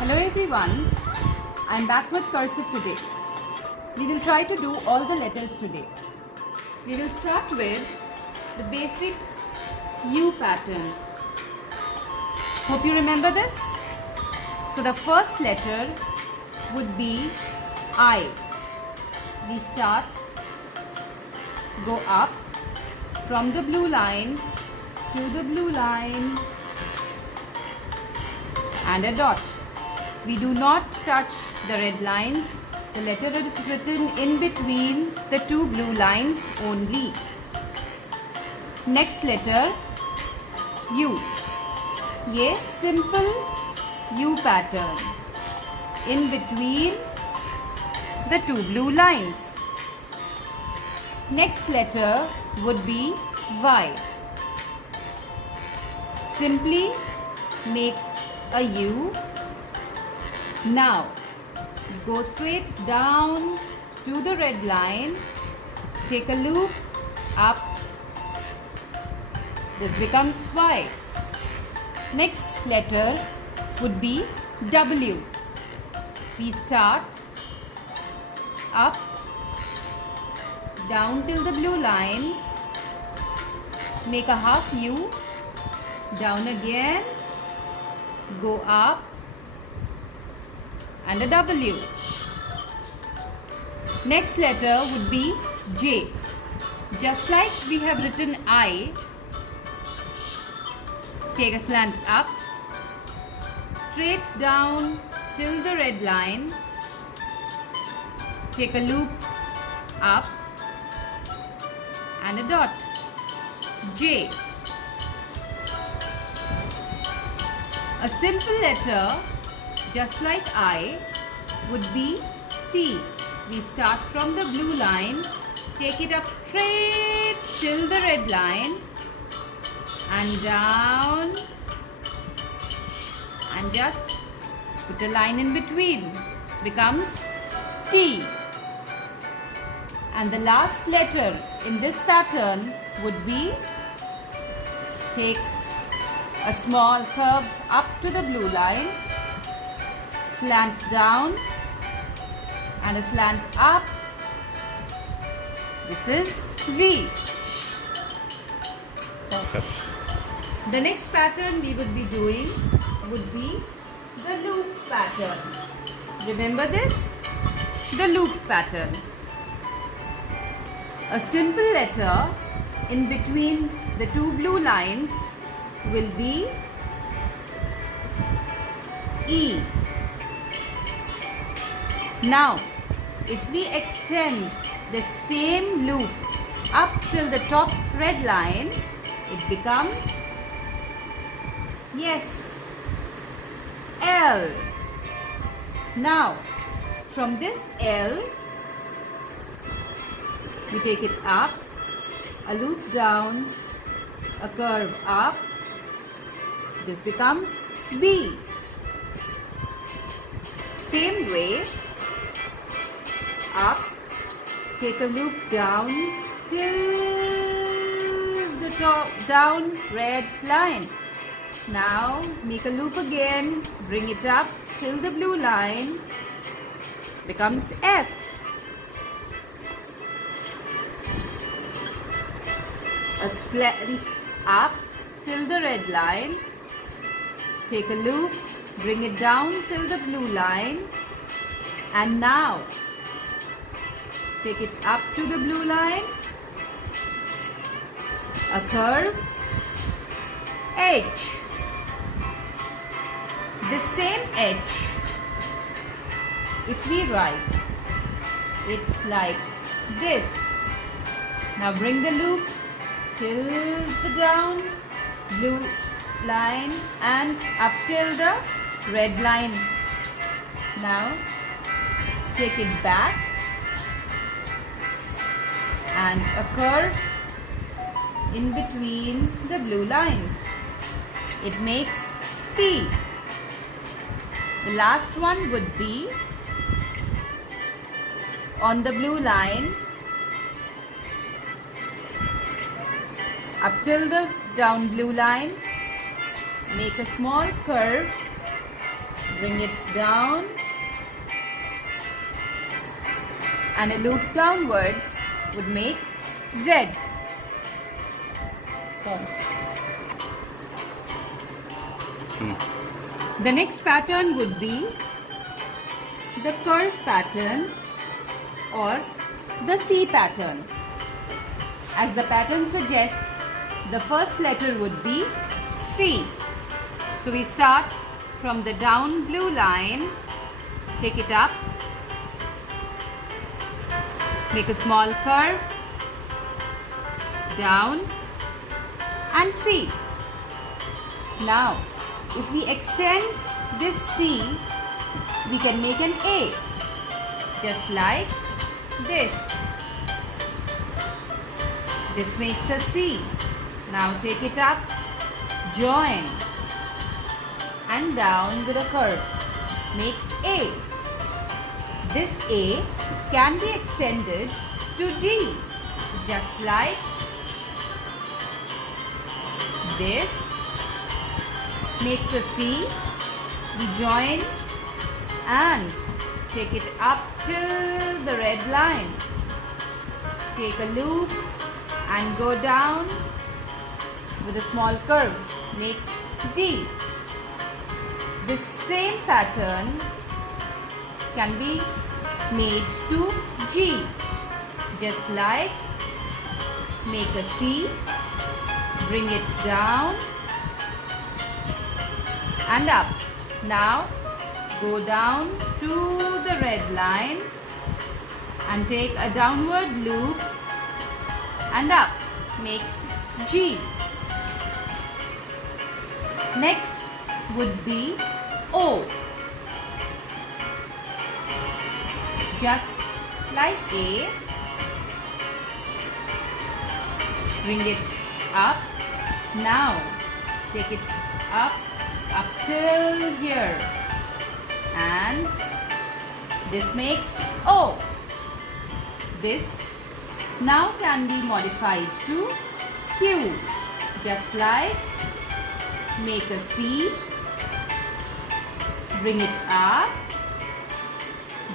Hello everyone, I'm back with cursive today. We will try to do all the letters today. We will start with the basic U pattern. Hope you remember this. So the first letter would be I. We start, go up from the blue line to the blue line and a dot. We do not touch the red lines. The letter is written in between the two blue lines only. Next letter U. ये simple U pattern in between the two blue lines. Next letter would be Y. Simply make a U. Now go straight down to the red line, take a loop up, this becomes Y. Next letter would be W. We start up, down till the blue line, make a half U, down again, go up and a W. Next letter would be J. Just like we have written I, take a slant up, straight down till the red line, take a loop up and a dot. J. A simple letter just like I would be T. We start from the blue line, take it up straight till the red line and down and just put a line in between, becomes T. And the last letter in this pattern would be, take a small curve up to the blue line, slant down and a slant up. This is V. Perfect. The next pattern we would be doing would be the loop pattern. Remember this? The loop pattern. A simple letter in between the two blue lines will be E. Now, if we extend the same loop up till the top red line, it becomes, yes, L. Now, from this L, you take it up, a loop down, a curve up, this becomes B. Same way, up, take a loop down till the top down red line. Now make a loop again, bring it up till the blue line, becomes F. A slant up till the red line, take a loop, bring it down till the blue line, and now take it up to the blue line, a curve, H. The same H, if we write it like this, now bring the loop till the down blue line and up till the red line. Now take it back and a curve in between the blue lines. It makes P. The last one would be on the blue line up till the down blue line, make a small curve Bring it down. And a loop downwards would make Z. Pause. The next pattern would be the curve pattern or the C pattern. As the pattern suggests, the first letter would be C. So we start from the down blue line, take it up, make a small curve, down and C. Now, if we extend this C, we can make an A, just like this. This makes a C. Now take it up, join and down with a curve, makes A. This A can be extended to D, just like this. Makes a C. We join and take it up till the red line. Take a loop and go down with a small curve, makes D. This same pattern can be made to G, just like make a C, bring it down and up. Now go down to the red line and take a downward loop and up, makes G. Next would be O. Just like A, bring it up. Now take it up till here and this makes O. This now can be modified to Q, just like make a C, bring it up,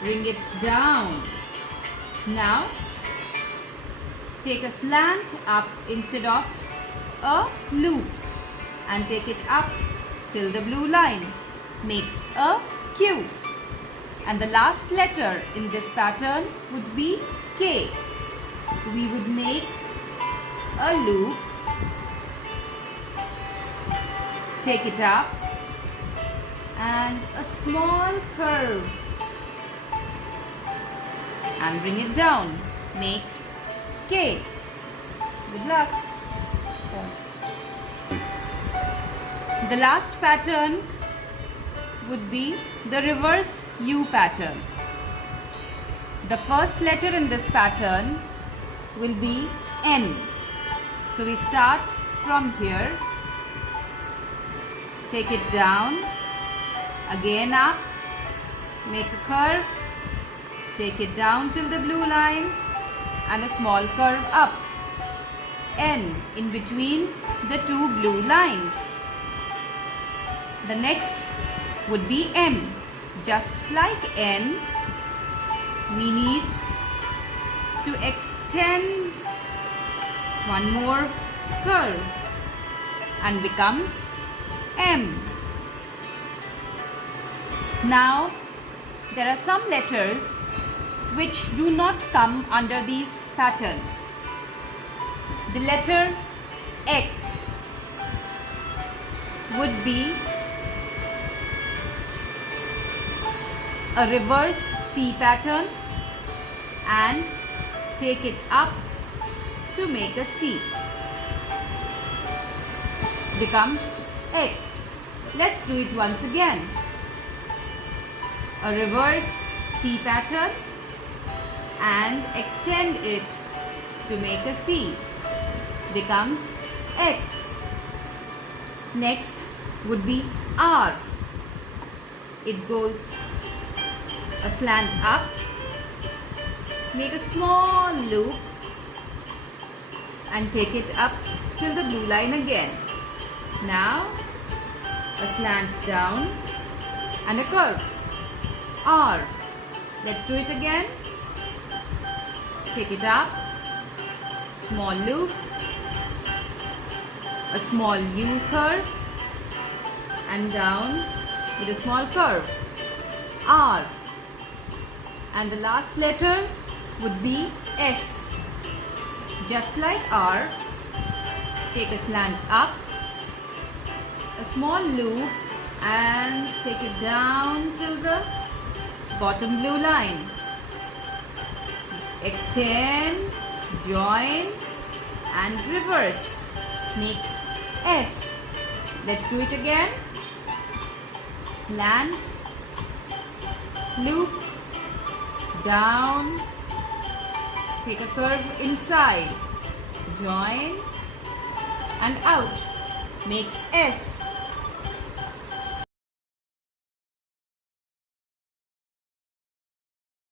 bring it down. Now take a slant up instead of a loop and take it up till the blue line, makes a Q. And the last letter in this pattern would be K. We would make a loop, take it up and a small curve and bring it down, makes K. Good luck. Pause. The last pattern would be the reverse U pattern. The first letter in this pattern will be N. So we start from here, take it down, again up, make a curve, take it down till the blue line and a small curve up, N in between the two blue lines. The next would be M. Just like N, we need to extend one more curve and becomes M. Now, there are some letters which do not come under these patterns. The letter X would be a reverse C pattern and take it up to make a C. Becomes X. Let's do it once again. A reverse C pattern and extend it to make a C. Becomes X. Next would be R. It goes a slant up, make a small loop and take it up till the blue line again. Now a slant down, and a curve. R. Let's do it again. Pick it up. Small loop. A small U curve. And down with a small curve. R. And the last letter would be S. Just like R, take a slant up, a small loop, and take it down till the bottom blue line. Extend, join, and reverse. Makes S. Let's do it again. Slant, loop, down, take a curve inside, join, and out. Makes S.